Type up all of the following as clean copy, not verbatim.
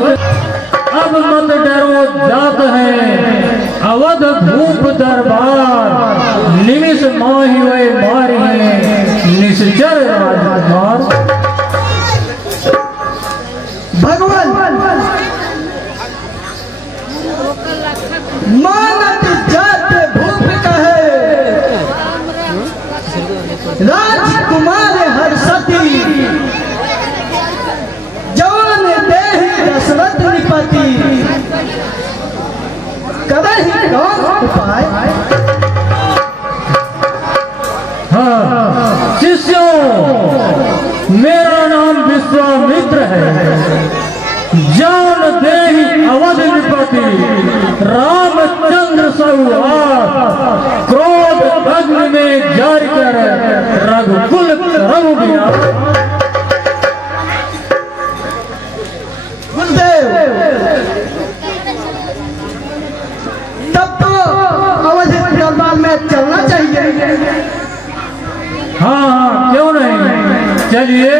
अब मत डरो जात है अवध भूप दरबार, निमिष माही हुए मारी है निश्चर राजकुमार। भगवान मानत जात भूप कहे, राजकुमार हर्षति, जवान देह दशरथ निपति, करहि कौन उपाय। हाँ शिष्यों, मेरा नाम विश्वामित्र है, जान देहि अवध निपति, रामचंद्र सहुआर, क्रोध अग्नि में जार कर रघुकुल करऊ बिना। गुरुदेव, तब तो अवध दरबार में चलना चाहिए। हाँ क्यों नहीं, चलिए।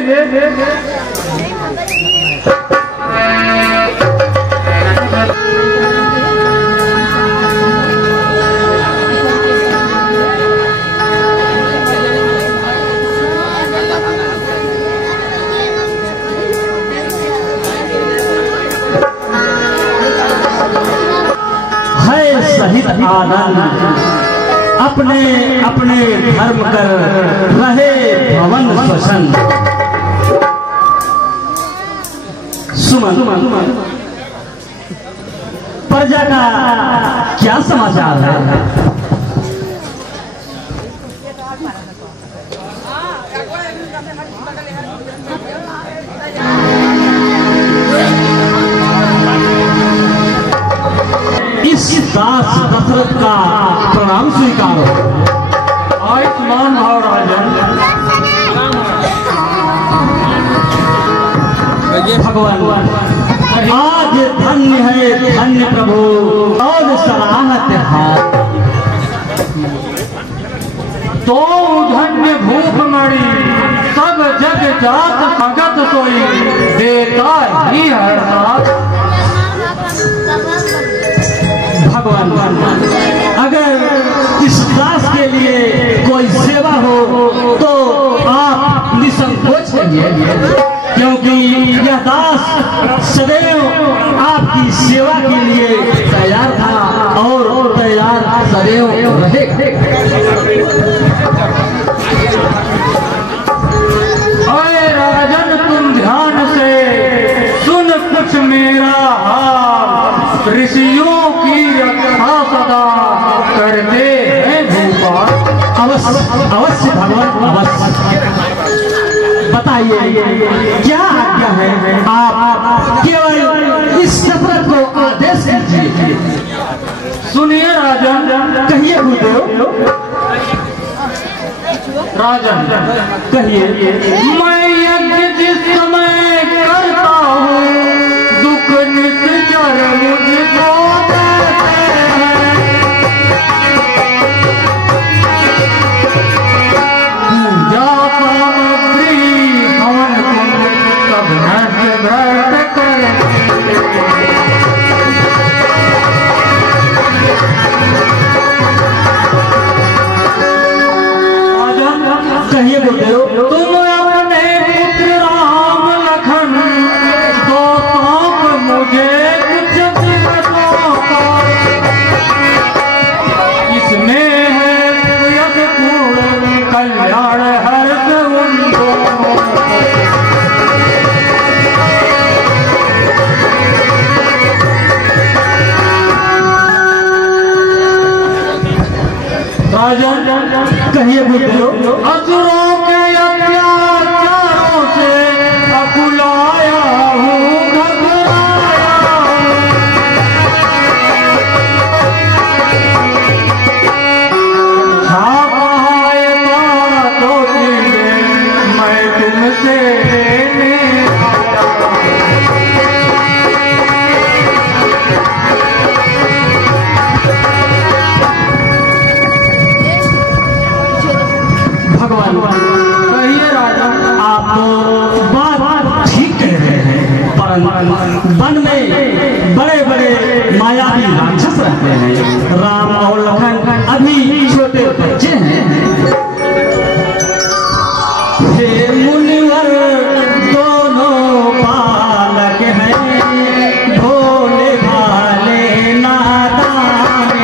सहित आनंद अपने अपने धर्म कर रहे भवन स्वसन। सुमन, प्रजा का क्या समाचार है? दास दशरथ का प्रणाम स्वीकारो। आयुष्मान भाव राजन। भगवान आज धन्य है धन्य प्रभु और सराहत है। तो धन्य भूप मणि सब जग जात भगत सोई, देता ही हर भगवान अगर इस दास के लिए कोई सेवा हो तो आप निसंकोच करिए, क्योंकि यह दास सदैव आपकी सेवा के लिए तैयार था और तैयार सदैव रहेगा। अरे राजन, तुम ध्यान से सुन कुछ मेरा हाल, ऋषियों की रक्षा सदा करते हैं भूपाल। अवश्य भगवान अवश्य, बताइए क्या आज्ञा है? आप केवल इस दशरथ को आदेश दीजिए। सुनिए राजन। कहिए गुरुदेव। राजन कहिए। मैं यज्ञ जिस समय करता हूँ, दुख निश्चर मुझको कहिए गुरुदेव। तुम अपने पुत्र राम लखन दोस्तों को मुझे कुछ इसमें है यश पूर्ण कल्याण हर्ष उनको। राजन कहिए गुरुदेव। असुरों के अत्याचारों से अकुलाया हूँ, घबराया तो मैं तुमसे वन में हे मुनिवर दोनों बालक हैं भोले भाले नादान।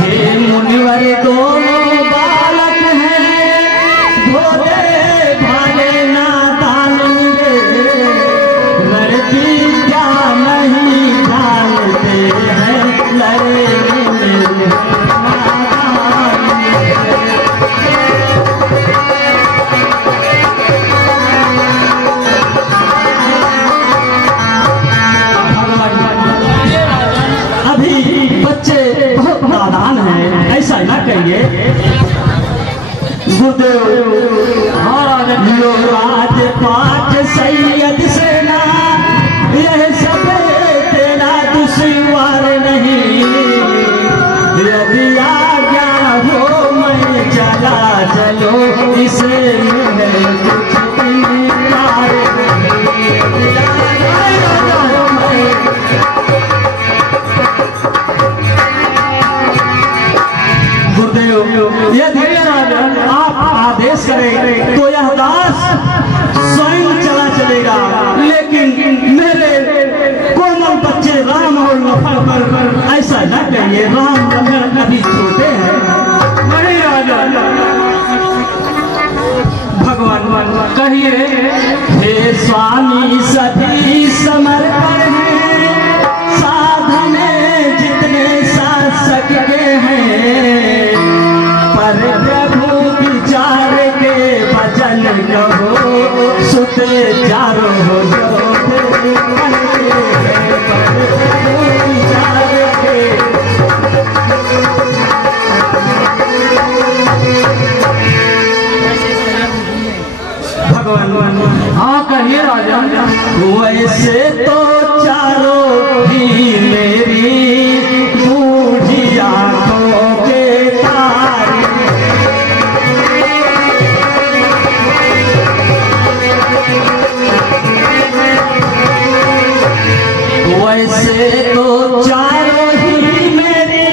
हे मुनिवर दोनों बालक हैं भोले भाले नादान। लड़की क्या नहीं जानते हैं लड़के नादान। अभी बच्चे बहुत नादान हैं, ऐसा ना कहिए। गुरुदेव यो राज पाठ सैयद सेना यह सब तेरा दुश्वार नहीं। यदि आज्ञा हो मैं चला चलो इसे में कुछ इनकार नहीं। गुरुदेव यदि आप आदेश करें तो यह दास स्वयं चला चलेगा, लेकिन मेरे कोमल बच्चे राम और लखन पर ऐसा न कहिए। राम लखन अभी छोटे हैं। नहीं राजा, भगवान कहिए। हे स्वामी सभी समर्पण हैं साधन जितने शासक के हैं। पर प्रभु विचार के भजन कहो सुते चारों हो जो करते हैं। पर प्रभु विचार के भगवान। हाँ कहिए राजा। वैसे तो चारों ही मेरी बूढ़ी आंखों के तारे। वैसे तो चारों ही मेरी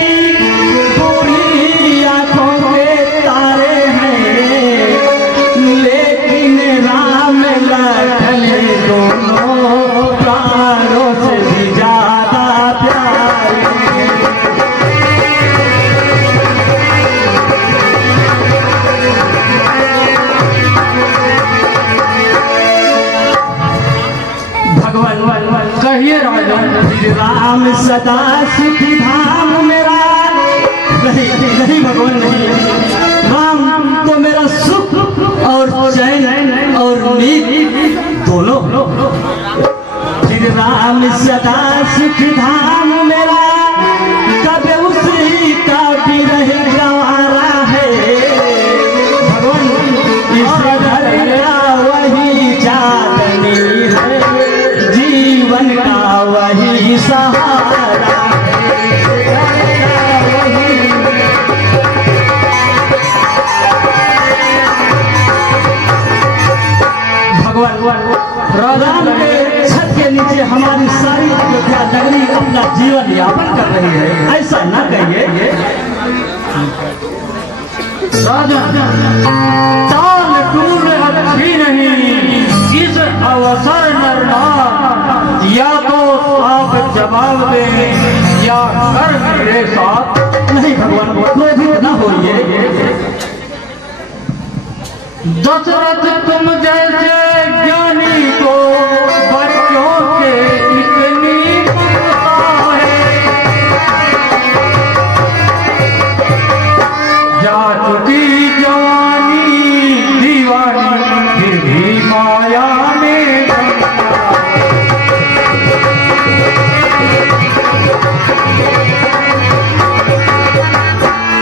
बूढ़ी आंखों के तारे हैं, लेकिन राम लखन दोनों प्राणों से भी ज्यादा प्यारे हैं। भगवान कहिए राजा। श्री राम सदा सुखी धाम मेरा नहीं नहीं भगवान नहीं। राम तो मेरा सुख और चैन और नींद दोनों। श्री राम सदा सुखी धाम मेरा कब उसी का भी रह गंवारा है। भगवान इस घर का वही चांदनी है, जीवन का वही सहारा भगवान। राम के छत के नीचे हमारी सारी अयोध्या नगरी अपना जीवन यापन कर रही है, ऐसा न कहिए। राजा चाल टूर अच्छी नहीं, इस अवसर नरनाथ या तो आप जवाब दें या कर मेरे साथ। नहीं भगवान क्रोधित न होइए। दशरथ तुम जैसे ज्ञानी को बच्चों के इतनी ममता है। जा चुकी जवानी दीवानी फिर भी माया में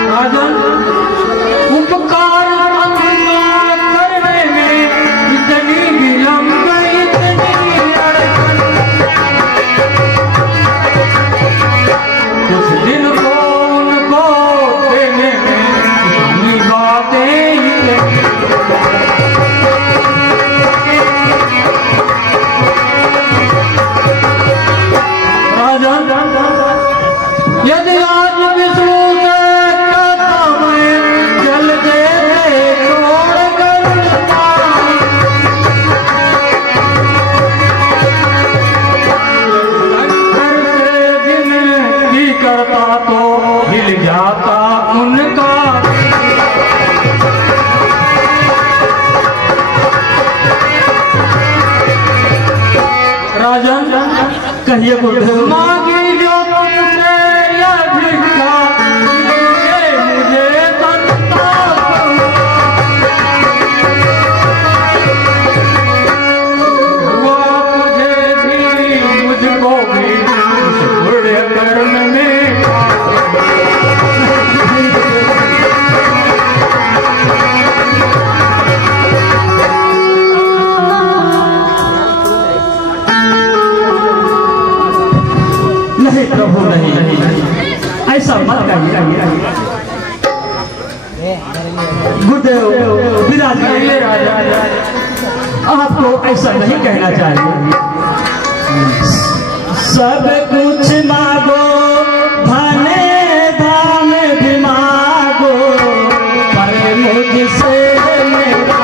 राजन उपकार करने में इतनी विलंब इतनी कहिए गुरुदेव। मांगी जो तुमसे यह भिक्षा, ये मुझे संताप हुआ, मुझे भी मुझको भी इस पुण्य कर्म में नहीं प्रभु नहीं, ऐसा मत कहिए गुरुदेव। विराज आपको ऐसा नहीं कहना चाहिए। सब कुछ मांगो, धन धाम भी मांगो, पर मुझसे मेरा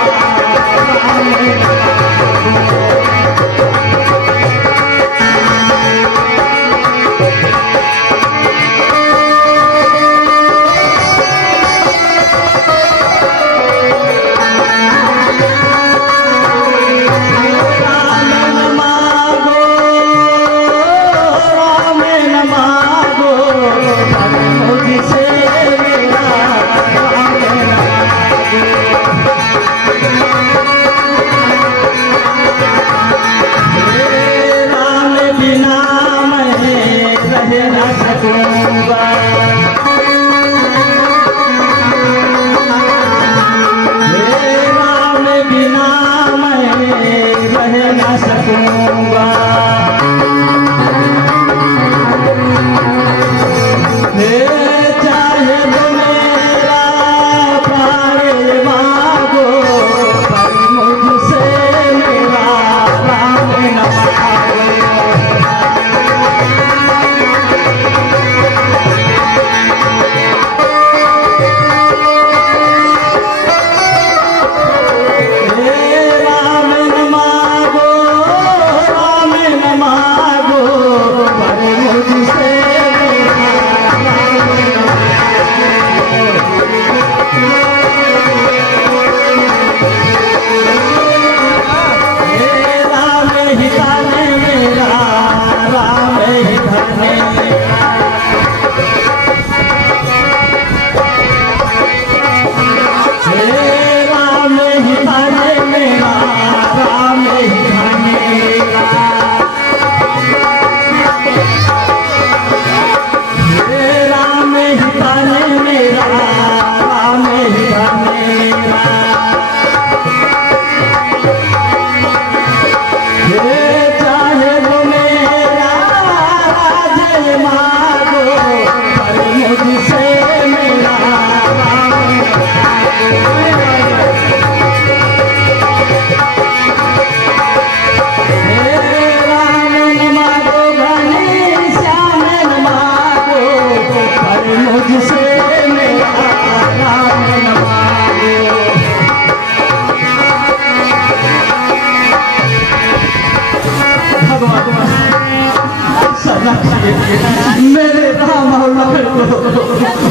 मेरे राम और लखन को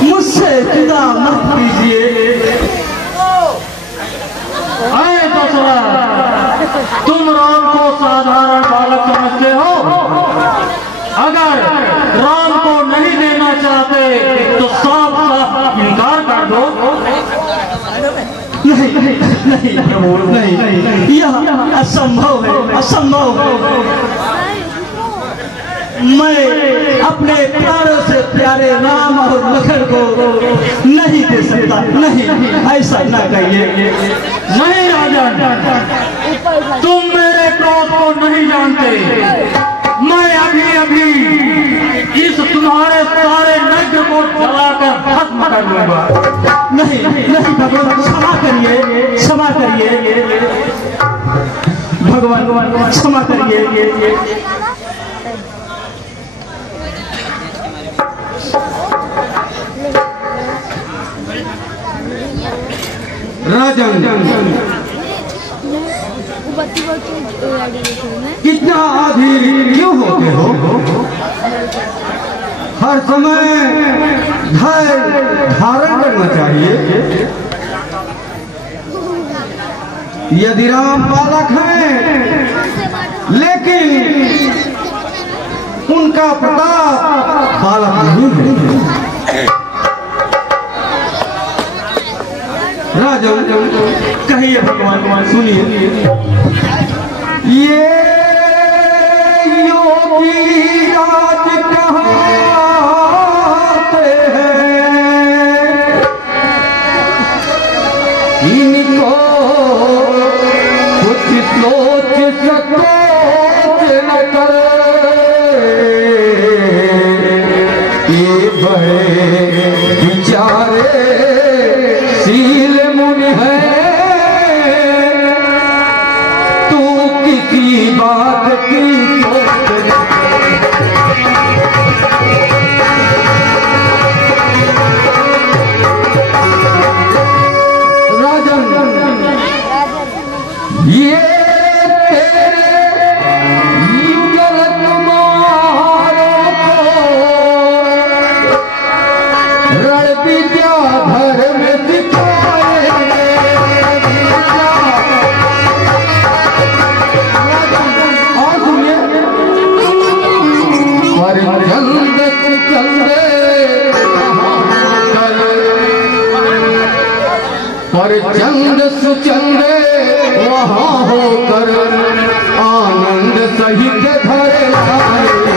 मुझसे जुदा मत कीजिए। अरे दशरथ, तुम राम को साधारण बालक समझते हो? अगर राम को नहीं देना चाहते तो साफ साफ इनकार कर दो। नहीं नहीं प्रभु नहीं, यह असंभव है, असंभव है। मैं अपने प्राणों से प्यारे राम और लखन को नहीं दे सकता। नहीं, ऐसा न कहिए। नहीं राजन, तुम मेरे क्रोध को नहीं जानते। मैं अभी अभी इस तुम्हारे सारे नग्न को जलाकर खत्म कर दूंगा। नहीं नहीं भगवान, क्षमा करिए, क्षमा करिए भगवान, क्षमा करिए। राजन, कितना आधीर क्यों होते हो? हर समय धैर्य धारण करना चाहिए। यदि राम बालक हैं, लेकिन उनका प्रताप बालक नहीं है। राजन कहिए भगवान, सुनिए। ये योगी राज कहाते हैं, इनको कुछ सोच सकोच न करे, ये बड़े बिचारे शील मुनि है, तू किसी बात की सोच न राजन ये तेरे युगल कुमारों को रण विद्याधर में सिखाएंगे। और सुनिए, पर जल्द चंदे पर चंद सुचंदे वहाँ होकर आनंद सहित घर आएंगे।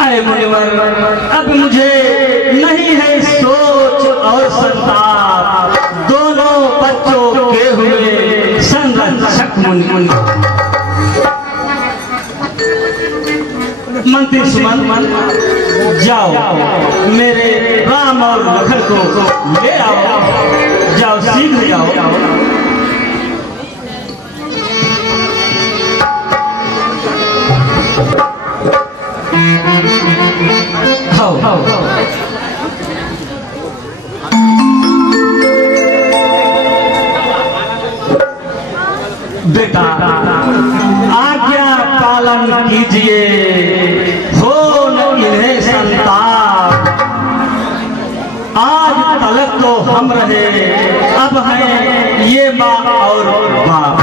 अरे मुनिवर, अब मुझे नहीं है सोच और संताप, दोनों बच्चों के हुए संरक्षक मुनि। मंत्री सुमन, जाओ मेरे राम और लखन को ले आओ, जाओ शीघ्र जाओ। बेटा, आज्ञा पालन कीजिए, हो न इन्हें संताप। आज तलक तो हम रहे, अब हैं ये माँ और बाप।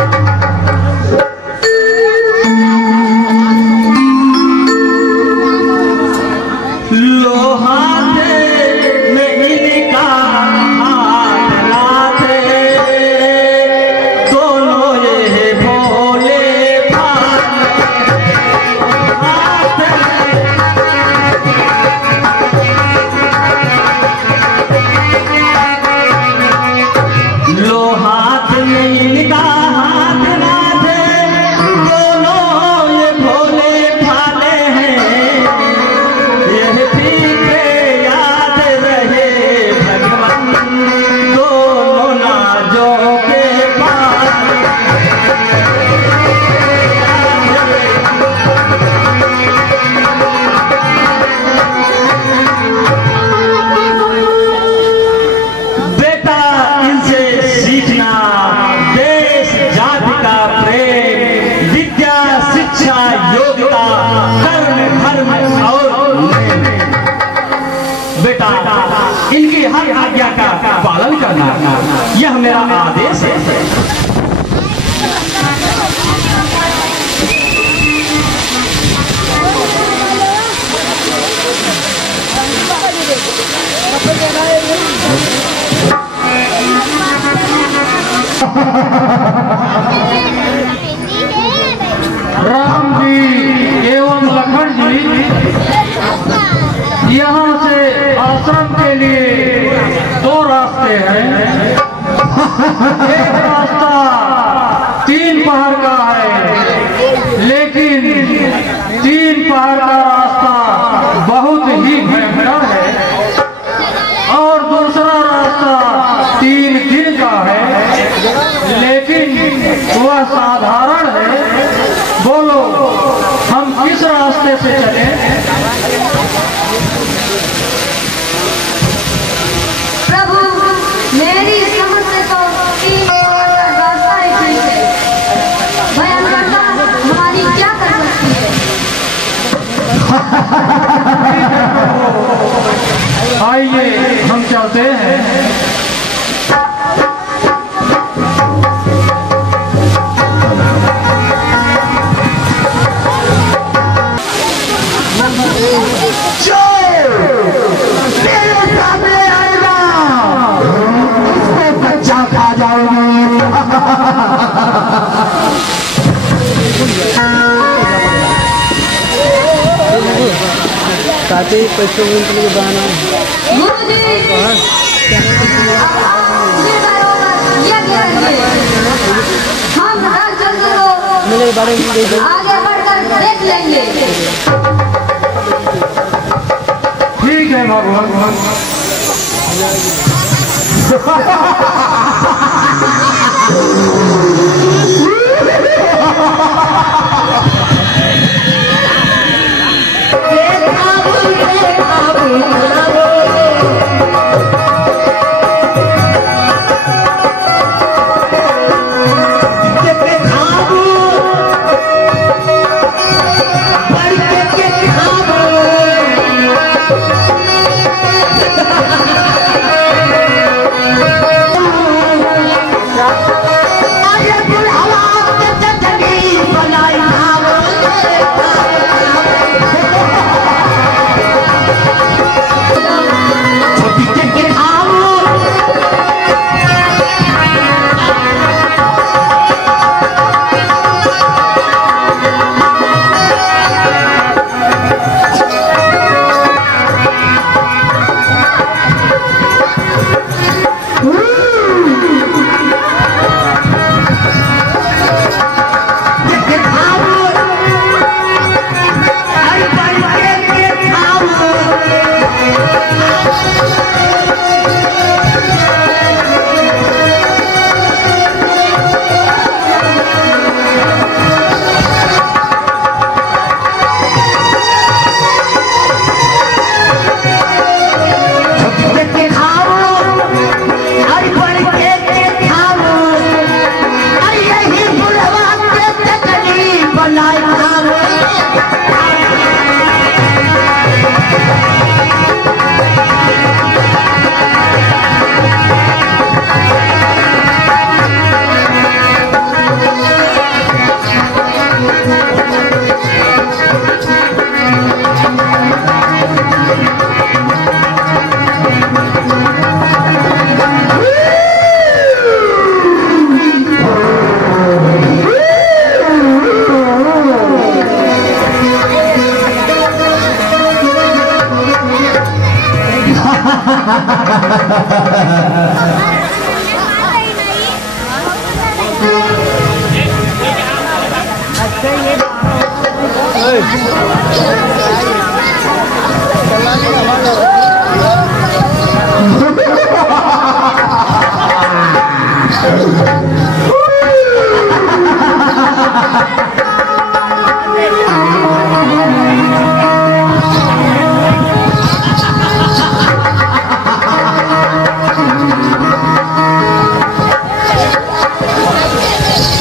इनकी हर आज्ञा का पालन करना, यह मेरा आदेश है। राम जी एवं लखन जी यहाँ से आश्रम के लिए दो रास्ते हैं। एक रास्ता 3 पहाड़ का है, लेकिन 3 पहाड़ का रास्ता बहुत ही भयंकर है, और दूसरा रास्ता 3 दिन का है, लेकिन वह साधारण है। बोलो हम किस रास्ते से चलें? प्रभु, मेरी समझ से तो 3 पहाड़ का रास्ता ही ठीक है। भयंकरता हमारी क्या कर सकती है? आइए हम चलते हैं। काटे पैसों के बहाना मेरे बारे में आगे बढ़कर देख लेंगे। ठीक है भगवान।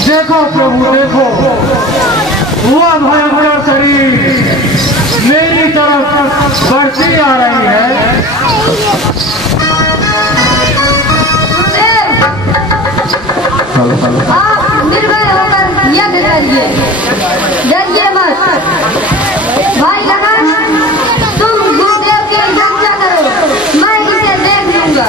देखो प्रभु देखो, वह भयंकर शरीर मेरी तरफ बढ़ती आ रही है। आप निर्भय होकर यज्ञ करिए, डरिए मत। भाई लखन, तुम गुरुदेव की रक्षा करो, मैं इसे देख लूंगा।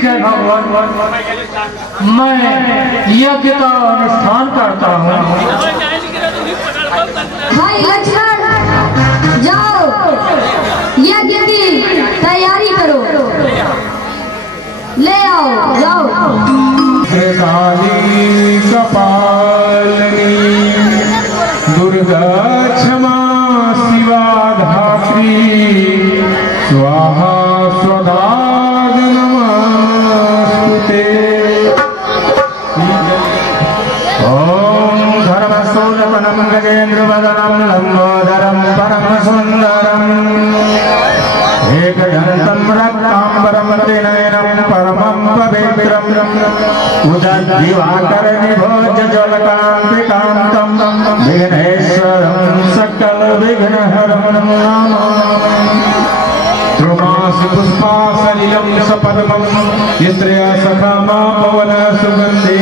ठीक है भगवान, मैं यज्ञ का अनुष्ठान करता हूँ। भाई लक्ष्मण, जाओ यज्ञ की तैयारी करो, ले आओ, जाओ। कपालिनी दुर्गा क्षमा शिवा धात्री स्वाहा स्वधा नमस्ते। ओम धर्मसूलवनं गजेन्द्रवदनं लंबोदरं परम सुंदरम एकदंतं रक्तांबरं त्रिनयनं परमं पवित्रं उदद्दिवाकरनिभोजजलकान्तिकान्तं विघ्नेश्वरं सकलविघ्नहरं नमामि। द्रुमासि पुष्पासलिलं सपद्मं स्त्रिया सखा मा पवन सुगन्धि